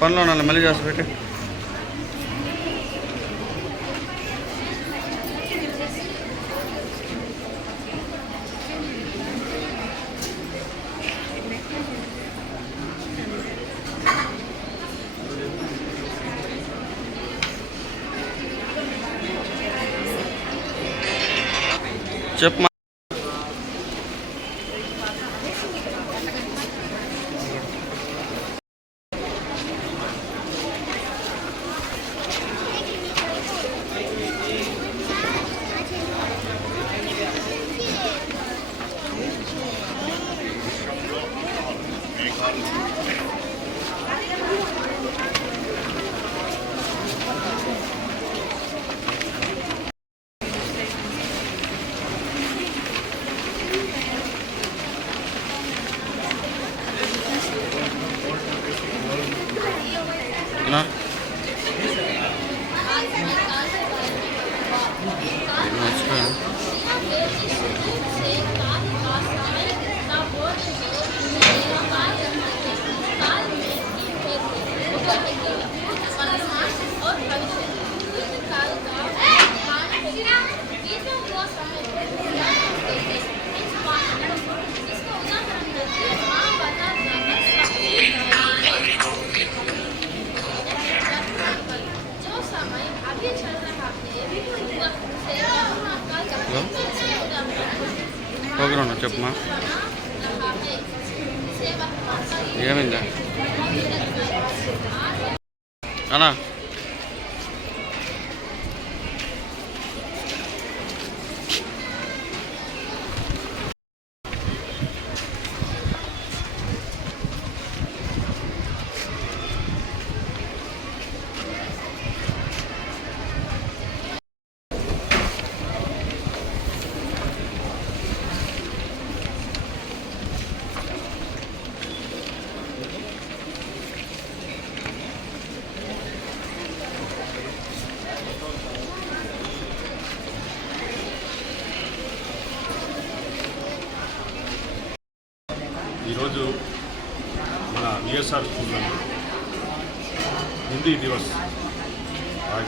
పనిలో ఉన్నా మళ్ళీ చేస్తా పెట్టి చెప్పు. ప్రోగ్రామ్ చెప్పమ్మా, ఏమైందా అన్నా? ఈరోజు మన విఎస్ఆర్ స్కూల్లో హిందీ దివస్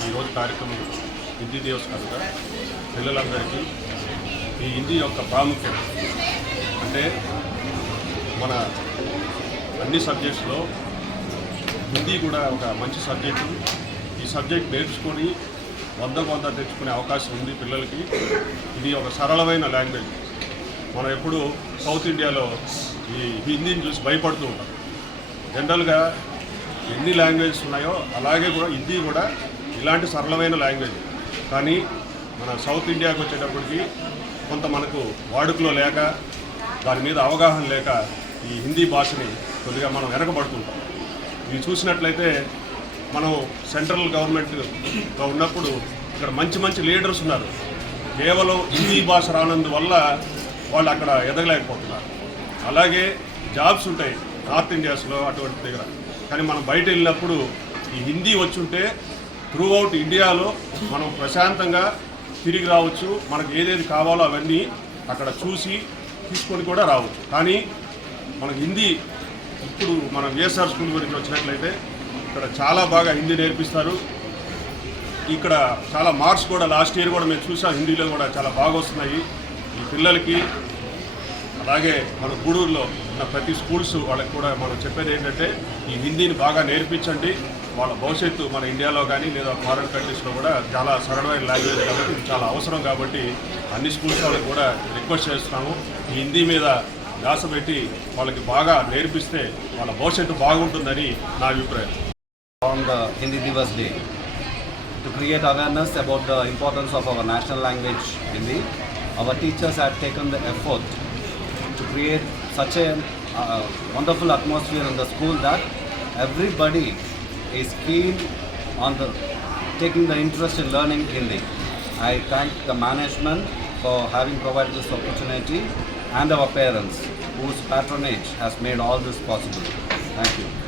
ఈరోజు కార్యక్రమం హిందీ దివస్ కనుక పిల్లలందరికీ ఈ హిందీ యొక్క ప్రాముఖ్యత అంటే మన అన్ని సబ్జెక్ట్స్లో హిందీ కూడా ఒక మంచి సబ్జెక్టు. ఈ సబ్జెక్ట్ నేర్చుకొని 100 తెచ్చుకునే అవకాశం ఉంది పిల్లలకి. ఇది ఒక సరళమైన లాంగ్వేజ్. మనం ఎప్పుడు సౌత్ ఇండియాలో ఈ హిందీని చూసి భయపడుతూ ఉంటాం. జనరల్గా ఎన్ని లాంగ్వేజెస్ ఉన్నాయో అలాగే కూడా హిందీ కూడా ఇలాంటి సరళమైన లాంగ్వేజ్. కానీ మన సౌత్ ఇండియాకి వచ్చేటప్పటికి కొంత మనకు వాడుకలో లేక దాని మీద అవగాహన లేక ఈ హిందీ భాషని కొద్దిగా మనం వెనకబడుతుంటాం. ఇవి చూసినట్లయితే మనం సెంట్రల్ గవర్నమెంట్లో ఉన్నప్పుడు ఇక్కడ మంచి మంచి లీడర్స్ ఉన్నారు. కేవలం హిందీ భాష రానందువల్ల వాళ్ళు అక్కడ ఎదగలేకపోతున్నారు. అలాగే జాబ్స్ ఉంటాయి నార్త్ ఇండియాస్లో అటువంటి దగ్గర. కానీ మనం బయట వెళ్ళినప్పుడు ఈ హిందీ వచ్చుంటే త్రూ అవుట్ ఇండియాలో మనం ప్రశాంతంగా తిరిగి రావచ్చు. మనకు ఏదేది కావాలో అవన్నీ అక్కడ చూసి తీసుకొని కూడా రావచ్చు. కానీ మనకు హిందీ ఇప్పుడు మనం విఎస్ఆర్ స్కూల్ గురించి వచ్చినట్లయితే ఇక్కడ చాలా బాగా హిందీ నేర్పిస్తారు. ఇక్కడ చాలా మార్క్స్ కూడా లాస్ట్ ఇయర్ కూడా మేము చూసాం, హిందీలో కూడా చాలా బాగా వస్తున్నాయి ఈ పిల్లలకి. అలాగే మన గూడూరులో ఉన్న ప్రతి స్కూల్స్ వాళ్ళకి కూడా మనం చెప్పేది ఏంటంటే ఈ హిందీని బాగా నేర్పించండి. వాళ్ళ భవిష్యత్తు మన ఇండియాలో కానీ లేదా ఫారెన్ కంట్రీస్లో కూడా చాలా సరళమైన లాంగ్వేజ్ కాబట్టి ఇది చాలా అవసరం. కాబట్టి అన్ని స్కూల్స్ వాళ్ళకి కూడా రిక్వెస్ట్ చేస్తున్నాము ఈ హిందీ మీద ధ్యాస పెట్టి వాళ్ళకి బాగా నేర్పిస్తే వాళ్ళ భవిష్యత్తు బాగుంటుందని నా అభిప్రాయం. On the Hindi Divas Day, to create awareness about the importance of our national language Hindi, our teachers have taken the effort to create such a wonderful atmosphere in the school that everybody is keen on taking the interest in learning Hindi. I thank the management for having provided this opportunity and our parents whose patronage has made all this possible. Thank you.